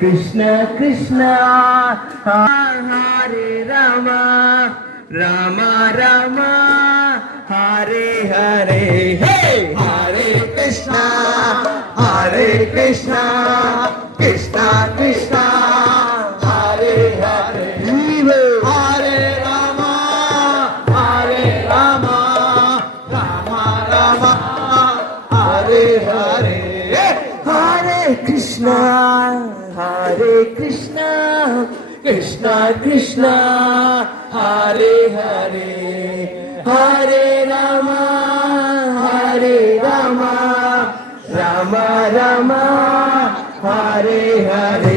Krishna Krishna Hare Rama Rama Rama Hare Hare హే Hare Krishna Krishna Krishna Hare Hare Hare Rama Rama Rama Hare Hare Hare Krishna Krishna Krishna Hare Hare Hare Rama Rama Rama Hare Hare